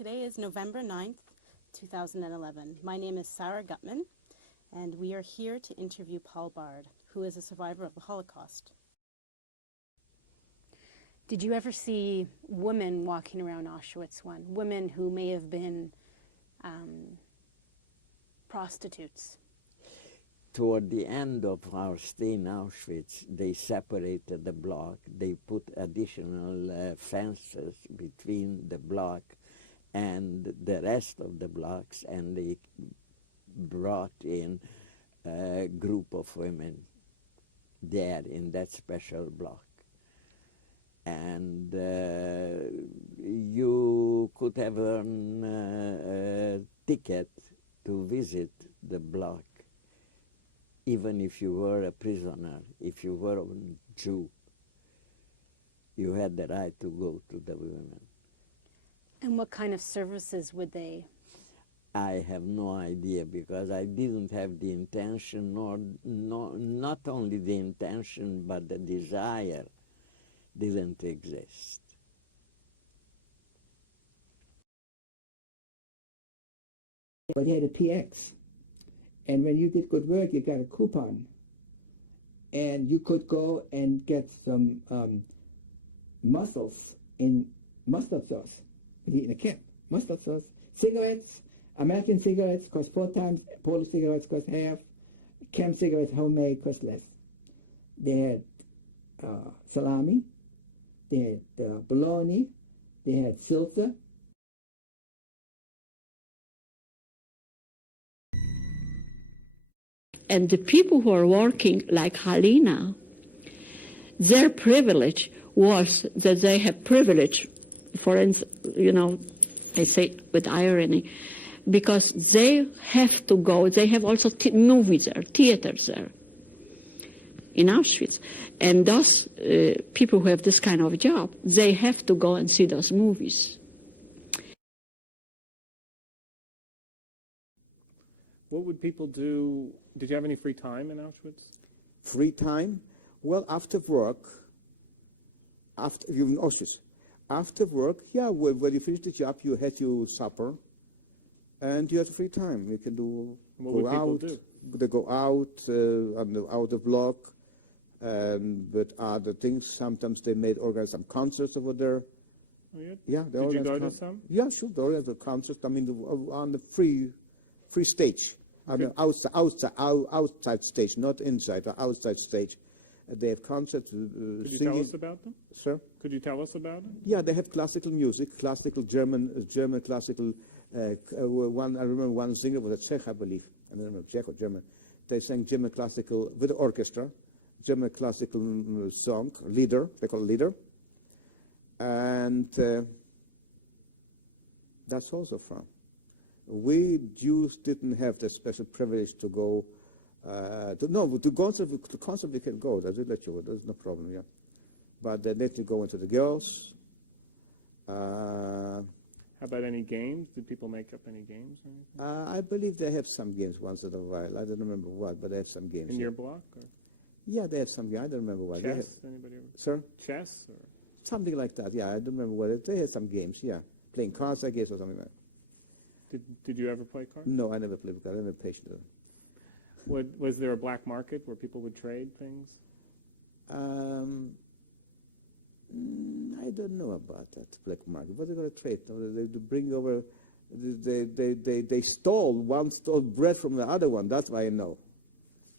Today is November 9th, 2011. My name is Sarah Gutman, and we are here to interview Paul Bard, who is a survivor of the Holocaust. Did you ever see women walking around Auschwitz I? Women who may have been prostitutes? Toward the end of our stay in Auschwitz, they separated the block. They put additional fences between the block and the rest of the blocks, and they brought in a group of women there in that special block. And you could have earned a ticket to visit the block, even if you were a prisoner. If you were a Jew, you had the right to go to the women. And what kind of services would they? I have no idea, because I didn't have the intention, not only the intention, but the desire didn't exist. But you had a PX. And when you did good work, you got a coupon. And you could go and get some mussels in mustard sauce. You eat in a camp. Mustard sauce. Cigarettes. American cigarettes cost 4 times. Polish cigarettes cost half. Camp cigarettes, homemade, cost less. They had salami. They had bologna. They had silsa. And the people who are working, like Halina, their privilege was that they have privilege, for instance, I say with irony, because they have to go, they have also movies there, theaters there in Auschwitz. And those people who have this kind of job, they have to go and see those movies. What would people do? Did you have any free time in Auschwitz? Free time? Well, after work, you're in Auschwitz. After work, yeah, when you finish the job, you had your supper, and you had free time. You can do What would people do? They go out on the outer block, but other things. Sometimes they organize some concerts over there. Oh, yeah? Yeah, they Did you organize go to some? Yeah, sure. They organize a concert. I mean, on the free stage. On the outside stage, not inside, the outside stage. They have concerts. Could you tell us about them? Sir? Could you tell us about them? Yeah, they have classical music, classical German classical. One, I remember one singer was a Czech, I believe. I don't remember, Czech or German. They sang German classical with the orchestra, German classical song, lieder, they call it lieder. And that's also from. We Jews didn't have the special privilege to go. To concert we can go. That's let you. There's no problem. Yeah, but they let you go into the girls. How about any games? Did people make up any games or anything? I believe they have some games once in a while. I don't remember what, but they have some games. In your block? Or? Yeah, they have some games. I don't remember what. Chess? Anybody ever? Sir? Chess? Or? Something like that. Yeah, I don't remember what. They had some games. Yeah, playing cards, I guess, or something like that. Did you ever play cards? No, I never played cards. I never patient. Was there a black market where people would trade things? I don't know about that black market. What are they going to trade? They bring over. They stole. One stole bread from the other one. That's why I know.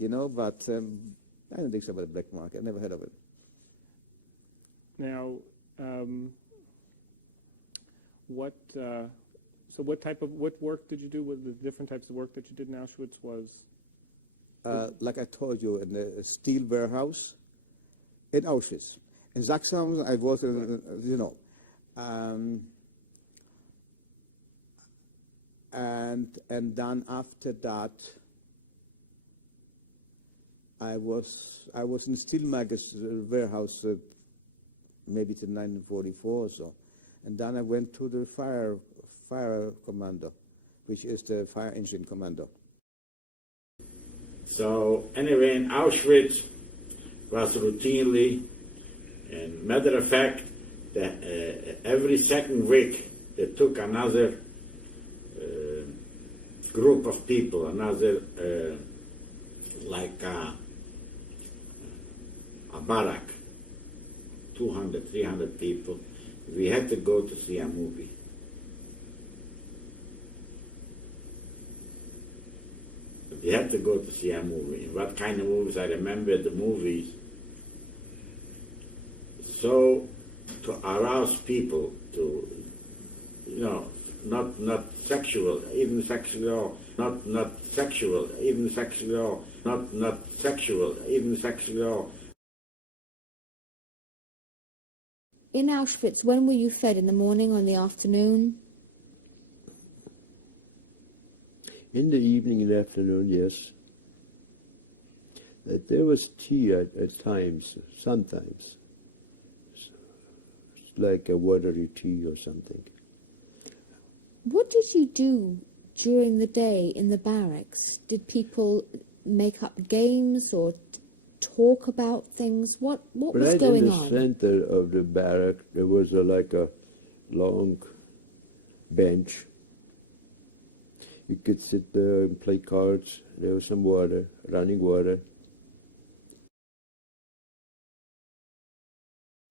But I don't think so about the black market. I never heard of it. Now, what work did you do? With the different types of work that you did in Auschwitz was? Like I told you, in the steel warehouse in Auschwitz. In Sachsenhausen, I was, and then after that, I was in steel warehouse, maybe till 1944 or so, and then I went to the fire commando, which is the fire engine commando. So anyway, in Auschwitz was routinely, and matter of fact, every second week it took another group of people, another like a barrack, 200, 300 people. We had to go to see a movie. We had to go to see a movie. What kind of movies? I remember the movies. So to arouse people to, you know, not sexual, even sexual, not sexual, even sexual, not sexual, even sexual. In Auschwitz, when were you fed? In the morning or in the afternoon? In the evening and afternoon, yes. There was tea at times, sometimes. It's like a watery tea or something. What did you do during the day in the barracks? Did people make up games or talk about things? What was going on? Right in the center of the barrack, there was like a long bench. You could sit there and play cards. There was some water, running water.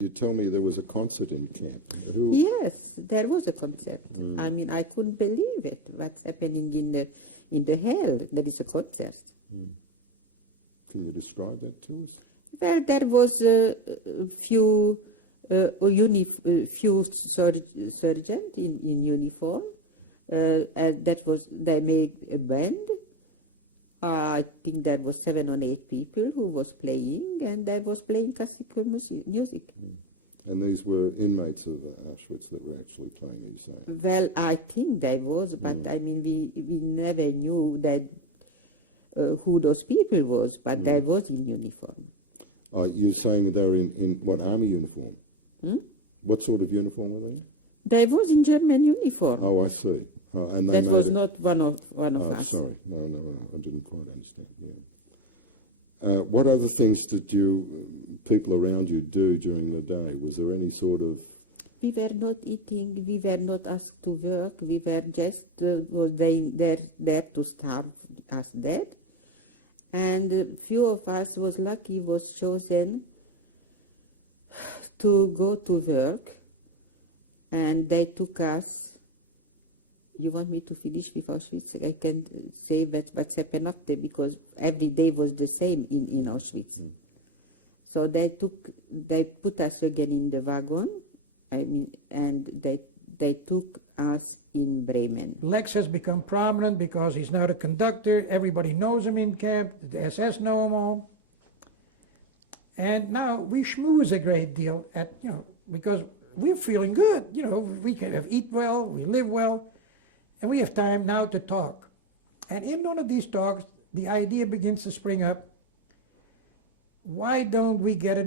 You tell me there was a concert in camp. Yes, there was a concert. I mean, I couldn't believe it. What's happening in the hell? There is a concert. Can you describe that to us? Well, there was a few surgeons in uniform. And that was, they made a band. I think there was 7 or 8 people who was playing, and they was playing classical music. And these were inmates of Auschwitz that were actually playing, you say? Well, I think they was, but I mean, we never knew that who those people was, but they was in uniform. You're saying they were in what, army uniform? What sort of uniform were they in? They was in German uniform. Oh, I see. And they that was not one of us. Sorry, no, I didn't quite understand. Yeah. What other things did people around you do during the day? Was there any sort of? We were not eating. We were not asked to work. We were just was there to starve us dead. And a few of us was lucky, was chosen to go to work, and they took us. You want me to finish with Auschwitz? I can say what's happened after, because every day was the same in Auschwitz. So they put us again in the wagon, and they took us in Bremen. Lex has become prominent because he's now the conductor. Everybody knows him in camp. The SS know him all. And now we schmooze a great deal because we're feeling good. We can eat well, we live well. And we have time now to talk. And in one of these talks, the idea begins to spring up. Why don't we get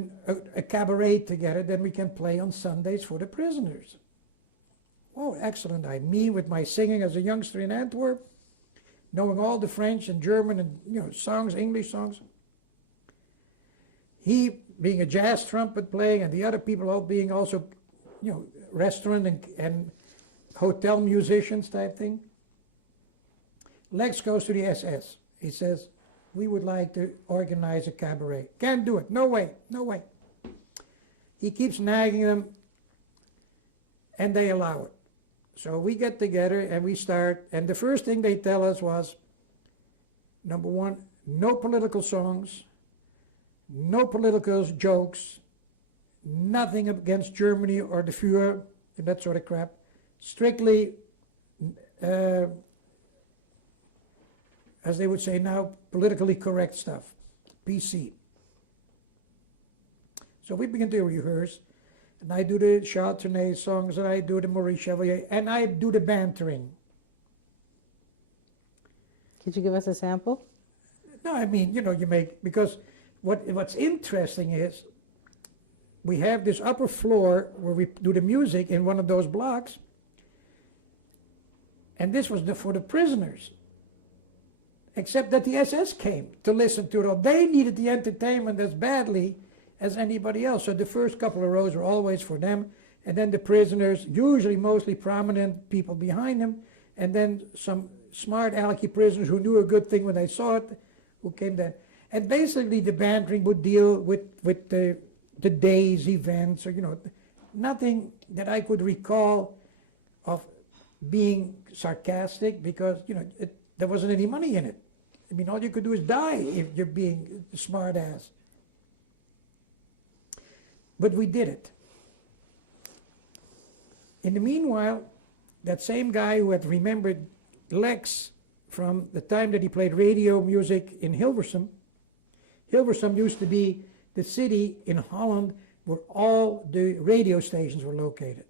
a cabaret together that we can play on Sundays for the prisoners? Oh, excellent. Me with my singing as a youngster in Antwerp, knowing all the French and German and songs, English songs. He being a jazz trumpet playing, and the other people all being also, restaurant and hotel musicians type thing. Lex goes to the SS. He says, we would like to organize a cabaret. Can't do it. No way. No way. He keeps nagging them, and they allow it. So we get together and we start, and the first thing they tell us was, number one, no political songs, no political jokes, nothing against Germany or the Führer, and that sort of crap. Strictly, as they would say now, politically correct stuff, PC. So we begin to rehearse, and I do the Chardonnay songs, and I do the Maurice Chevalier, and I do the bantering. Could you give us a sample? No, I mean, you make, because what's interesting is we have this upper floor where we do the music in one of those blocks, and this was for the prisoners. Except that the SS came to listen to it all. They needed the entertainment as badly as anybody else. So the first couple of rows were always for them, and then the prisoners, usually mostly prominent people behind them, and then some smart alecky prisoners who knew a good thing when they saw it, who came then. And basically the bantering would deal with the day's events, or, you know, nothing that I could recall of being sarcastic, because, you know, there wasn't any money in it. I mean, all you could do is die if you're being a smart ass. But we did it. In the meanwhile, that same guy who had remembered Lex from the time that he played radio music in Hilversum, Hilversum used to be the city in Holland where all the radio stations were located,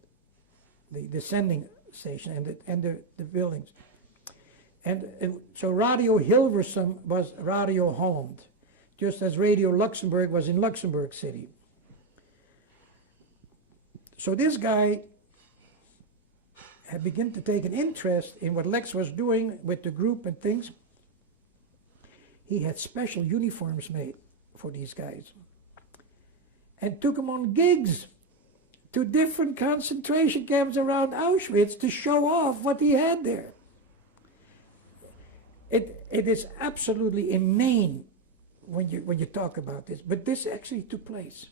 the sending station and the buildings. And so Radio Hilversum was Radio Holland, just as Radio Luxembourg was in Luxembourg City. So this guy had begun to take an interest in what Lex was doing with the group and things. He had special uniforms made for these guys and took them on gigs to different concentration camps around Auschwitz to show off what he had there. It is absolutely inane when you talk about this, but this actually took place.